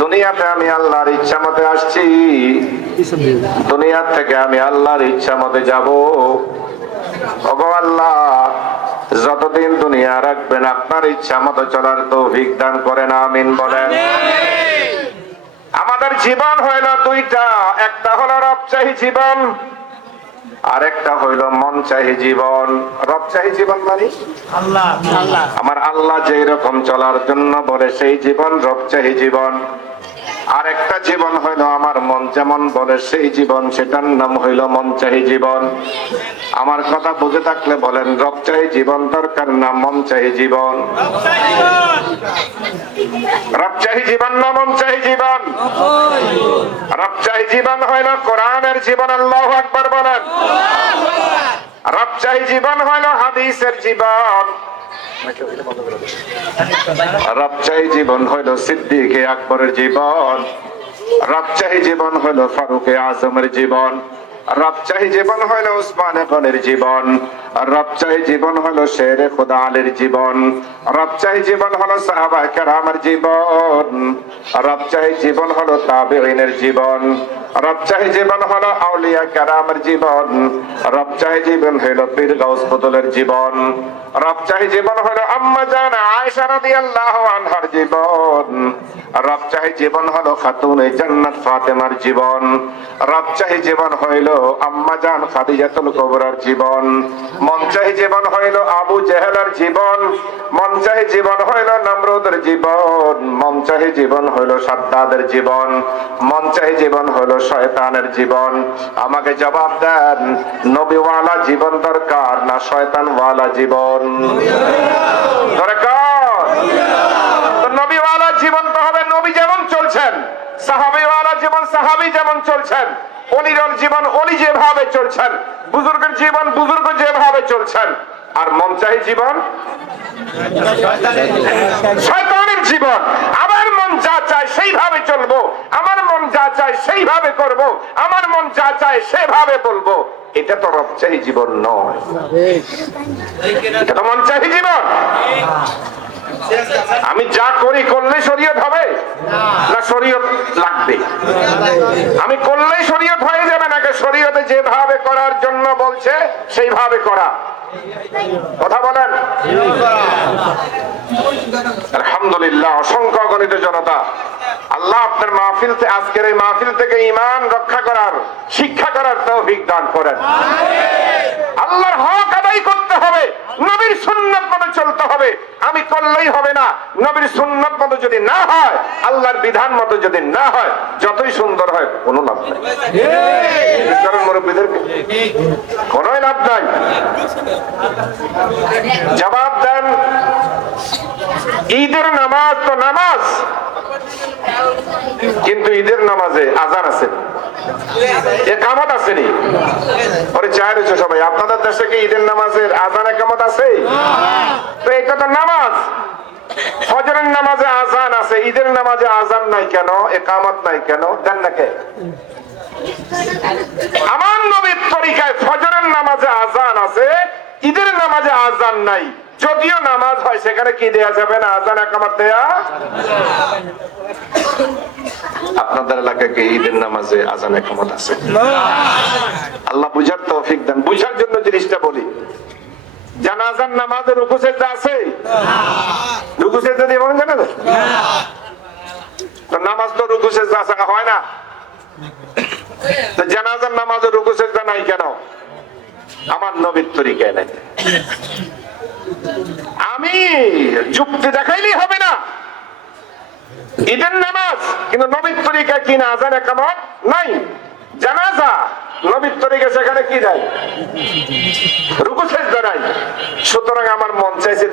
দুনিয়াতে আমি আল্লাহর ইচ্ছা মতে আসছি, দুনিয়া থেকে আমি আল্লাহর ইচ্ছা মতে যাব। ওগো আল্লাহ, যতদিন দুনিয়া রাখবেন আপনার ইচ্ছা মতো চলার তৌফিক দান করেন, আমিন বলেন। আমাদের জীবন হইল দুইটা, একটা হলো রবচাহী জীবন, আর একটা হইল মন চাহি জীবন। রবচাহী জীবন মানে আমার আল্লাহ যেই রকম চলার জন্য বলে সেই জীবন রবচাহী জীবন। আর একটা জীবন হইল আমার মন যেমন বলে সেই জীবন, সেটার নাম হইল মন চাহি জীবন। আমার কথা বুঝে থাকলে বলেন, রবচাহী জীবন দরকার না মন চাহি জীবন? রবচাহী জীবন না মন চাহি জীবন? রবচাহী জীবন হইল কোরআনের জীবন, আল্লাহু আকবার বলেন। রবচাহী জীবন হইল হাদিসের জীবন। রবচাহী জীবন হইল সিদ্দিক আকবরের জীবন। রবচাহী জীবন হইল ফারুক আজমের জীবন। রবচাহী জীবন হইল উসমান গনির জীবন। রবচাহী জীবন হলো শেরে খুদা আলীর জীবন। রবচাহী জীবন হলো সাহাবা কেরামের জীবন। রবচাহী জীবন হলো তাবেঈনের জীবন। রবচাহী জীবন হলো আউলিয়া কেরামের জীবন। রবচাহী জীবন হলো পীর গাউস বুতুলের জীবন। রবচাহী জীবন হলো আম্মা জান আয়েশা রাদিয়াল্লাহু আনহার জীবন। রবচাহী জীবন হলো খাতুনে জান্নাত ফাতেমার জীবন। রবচাহী জীবন হইল আম্মা জান খাদিজাতুল কুবরার জীবন। মনচাহী জীবন হইল আবু জেহেলের জীবন। মনচাহী জীবন হইল নমরুদের জীবন। মনচাহী জীবন হইল সাদ্দাদের জীবন। মনচাহী জীবন হইল শয়তানের জীবন। আমাকে জবাব দেন, নবীওয়ালা জীবন দরকার না শয়তানওয়ালা জীবন দরকার? তো নবীওয়ালা জীবন তো হবে নবী যেমন চলছেন, সাহাবীওয়ালা জীবন সাহাবী যেমন চলছেন, অলির জীবন অলি যেভাবে চলছেন, বুজুর্গের জীবন বুজুর্গ যেভাবে চলছেন। আর মনচাহী জীবন শয়তানের জীবন। আমার মন যা চায় সেইভাবে চলবো, আমার মন যা চায় সেইভাবে করব, আমার মন যা চায় সেভাবে বলবো। এটা তো রবচাহী জীবন নয়, এটা তো মনচাহী জীবন। আমি যা করি করলে শরীয়ত হবে না শরীয়ত লাগবে? আমি করলেই শরীয়ত হয়ে যাবে নাকি শরীয়তে যেভাবে করার জন্য বলছে সেইভাবে করা? কথা বলেন। আলহামদুলিল্লাহ, অসংখ্য গণিত জনতা, আল্লাহ আপনার মাহফিল থেকে, আজকের এই মাহফিল থেকে ঈমান রক্ষা করার, শিক্ষা করার তৌফিক দান করেন। আল্লাহর হক আদায় করতে হবে, নবীর সুন্নাত মতো চলতে হবে। আমি করলেই হবে না, নবীর সুন্নাত মতো যদি না হয়, আল্লাহর বিধান মতো যদি না হয়, যতই সুন্দর হয় কোনো লাভ নাই। মুরব্বীদেরকে কোনো লাভ নাই। জবাব দেন, ঈদের নামাজ তো নামাজ, কিন্তু ঈদের নামাজে আজান আছে, একামত আসেনি। ওরে চায় রয়েছে সবাই, আপনাদের দেশে কি ঈদের নামাজের আজান একামত আছে? তো এটা তো নামাজ। ফজরের নামাজে আজান আছে, ঈদের নামাজে আজান নাই কেন, একামত নাই কেন? দেন না কে? আমার নবীর তরিকায় ফজরের নামাজে আজান আছে, ঈদের নামাজে আজান নাই। যদিও নামাজ হয় সেখানে কি দেয়া যাবে না? আজান একামত দেয়া। আপনাদের এলাকায় কি ঈদের নামাজে আজান একামত আছে? আল্লাহ বুঝার তৌফিক দেন। বুঝার জন্য জিনিসটা বলি, জানাজার নামাজে রুকু সিজদা আছে? রুকু সিজদা দিয়ে বলেন জানা যায়? তো নামাজ তো রুকু সিজদা ছাড়া হয় না। তো জানাজার নামাজে রুকু সিজদা নাই কেন? আমার নবীর তরিকায় নাই। আমি যুক্তি দেখাইলেই হবে না। ঈদের নামাজ কিন্তু নবীর তরিকায় কি না আজান একামত নাই। জানাজা নবীর তরিকায় সেখানে কি নাই? রুকু সিজদা নাই। সুতরাং আমার মন চাইছে